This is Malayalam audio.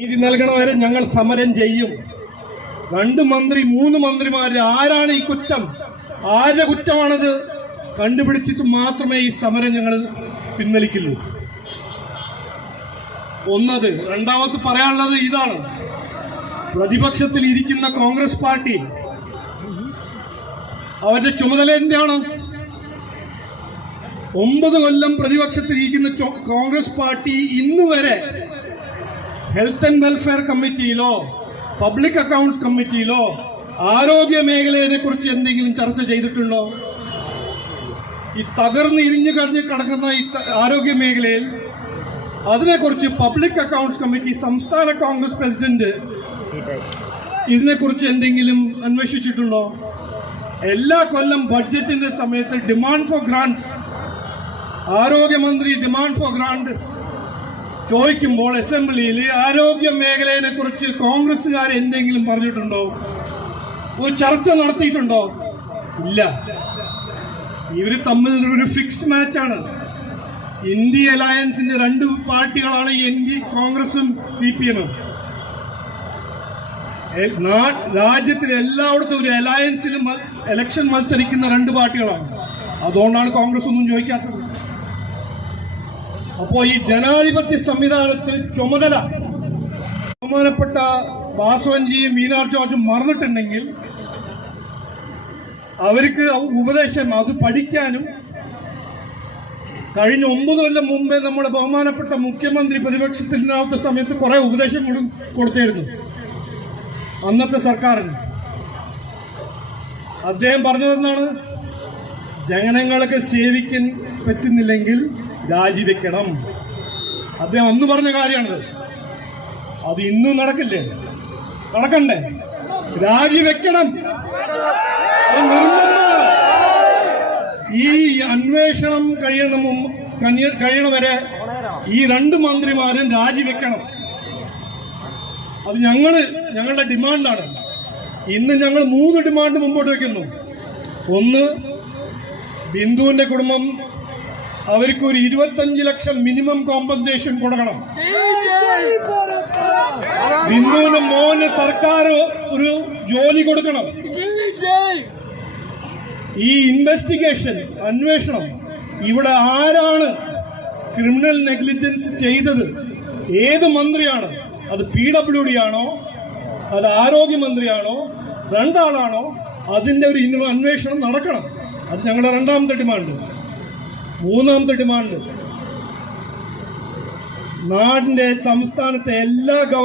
നീതി നൽകണവരെ ഞങ്ങൾ സമരം ചെയ്യും. രണ്ട് മന്ത്രി മൂന്ന് മന്ത്രിമാര് ആരാണ് ഈ കുറ്റം? ആരുടെ കുറ്റമാണത്? കണ്ടുപിടിച്ചിട്ട് മാത്രമേ ഈ സമരം ഞങ്ങൾ പിൻവലിക്കുള്ളൂ. ഒന്നത് രണ്ടാമത് പറയാനുള്ളത് ഇതാണ്. പ്രതിപക്ഷത്തിൽ ഇരിക്കുന്ന കോൺഗ്രസ് പാർട്ടി അവരുടെ ചുമതല എന്താണ്? ഒമ്പത് കൊല്ലം പ്രതിപക്ഷത്തിൽ ഇരിക്കുന്ന കോൺഗ്രസ് പാർട്ടി ഇന്ന് വരെ ഹെൽത്ത് ആൻഡ് വെൽഫെയർ കമ്മിറ്റിയിലോ പബ്ലിക് അക്കൗണ്ട്സ് കമ്മിറ്റിയിലോ ആരോഗ്യ മേഖലയെ കുറിച്ച് എന്തെങ്കിലും ചർച്ച ചെയ്തിട്ടുണ്ടോ? ഈ തകർന്ന് ഇരിഞ്ഞു കഴിഞ്ഞ് കിടക്കുന്ന ഈ ആരോഗ്യ മേഖലയിൽ അതിനെക്കുറിച്ച് പബ്ലിക് അക്കൗണ്ട്സ് കമ്മിറ്റി സംസ്ഥാന കോൺഗ്രസ് പ്രസിഡന്റ് ഇതിനെക്കുറിച്ച് എന്തെങ്കിലും അന്വേഷിച്ചിട്ടുണ്ടോ? എല്ലാ കൊല്ലം ബഡ്ജറ്റിന്റെ സമയത്ത് ഡിമാൻഡ് ഫോർ ഗ്രാൻഡ്സ് ആരോഗ്യമന്ത്രി ഡിമാൻഡ് ഫോർ ഗ്രാൻഡ് ചോദിക്കുമ്പോൾ അസംബ്ലിയിൽ ആരോഗ്യ മേഖലയെ കുറിച്ച് കോൺഗ്രസ്സുകാർ എന്തെങ്കിലും പറഞ്ഞിട്ടുണ്ടോ? ഒരു ചർച്ച നടത്തിയിട്ടുണ്ടോ? ഇല്ല. ഇവർ തമ്മിൽ ഒരു ഫിക്സ്ഡ് മാച്ചാണ് ഇന്ത്യ അലയൻസിന്റെ രണ്ട് പാർട്ടികളാണ് ഇന്ത്യ കോൺഗ്രസും സി പി എമ്മും രാജ്യത്തിലെ എല്ലായിടത്തും ഒരു അലയൻസിലും ഇലക്ഷൻ മത്സരിക്കുന്ന രണ്ട് പാർട്ടികളാണ്. അതുകൊണ്ടാണ് കോൺഗ്രസ് ഒന്നും ചോദിക്കാത്തത്. അപ്പോ ഈ ജനാധിപത്യ സംവിധാനത്തിൽ ചുമതല ബഹുമാനപ്പെട്ട വാസവൻജിയും മീനാർ ജോർജും മറന്നിട്ടുണ്ടെങ്കിൽ അവർക്ക് ഉപദേശം അത് പഠിക്കാനും കഴിഞ്ഞ ഒമ്പത് കൊല്ലം മുമ്പേ നമ്മുടെ ബഹുമാനപ്പെട്ട മുഖ്യമന്ത്രി പ്രതിപക്ഷത്തിനകത്ത സമയത്ത് കുറെ ഉപദേശം കൊടു- കൊടുത്തിരുന്നു. അന്നത്തെ സർക്കാരിന്. അദ്ദേഹം പറഞ്ഞതെന്നാണ് ജനങ്ങളൊക്കെ സേവിക്കാൻ പറ്റുന്നില്ലെങ്കിൽ രാജിവെക്കണം. അദ്ദേഹം അന്ന് പറഞ്ഞ കാര്യമാണത്. അത് ഇന്നും നടക്കില്ലേ? നടക്കണ്ടേ? രാജിവെക്കണം. ഈ അന്വേഷണം കഴിയണ കഴിയണവരെ ഈ രണ്ട് മന്ത്രിമാരും രാജിവെക്കണം. അത് ഞങ്ങൾ ഞങ്ങളുടെ ഡിമാൻഡാണ്. ഇന്ന് ഞങ്ങൾ മൂന്ന് ഡിമാൻഡ് മുമ്പോട്ട് വെക്കുന്നു. ഒന്ന് ബിന്ദുവിന്റെ കുടുംബം അവർക്ക് ഒരു ഇരുപത്തഞ്ച് ലക്ഷം മിനിമം കോമ്പൻസേഷൻ കൊടുക്കണം. ബിന്ദുവിനും മോന് സർക്കാർ ഒരു ജോലി കൊടുക്കണം. ഈ ഇൻവെസ്റ്റിഗേഷൻ അന്വേഷണം ഇവിടെ ആരാണ് ക്രിമിനൽ നെഗ്ലിജൻസ് ചെയ്തത്? ഏത് മന്ത്രിയാണ്? അത് പി ഡബ്ല്യു ഡി ആണോ? അത് ആരോഗ്യമന്ത്രിയാണോ രണ്ടാളാണോ? അതിന്റെ ഒരു അന്വേഷണം നടക്കണം. അത് ഞങ്ങളുടെ രണ്ടാമത്തെ ഡിമാൻഡ് മൂന്നാമത്തെ ഡിമാൻഡ് നാടിന്റെ സംസ്ഥാനത്തെ എല്ലാ ഗവ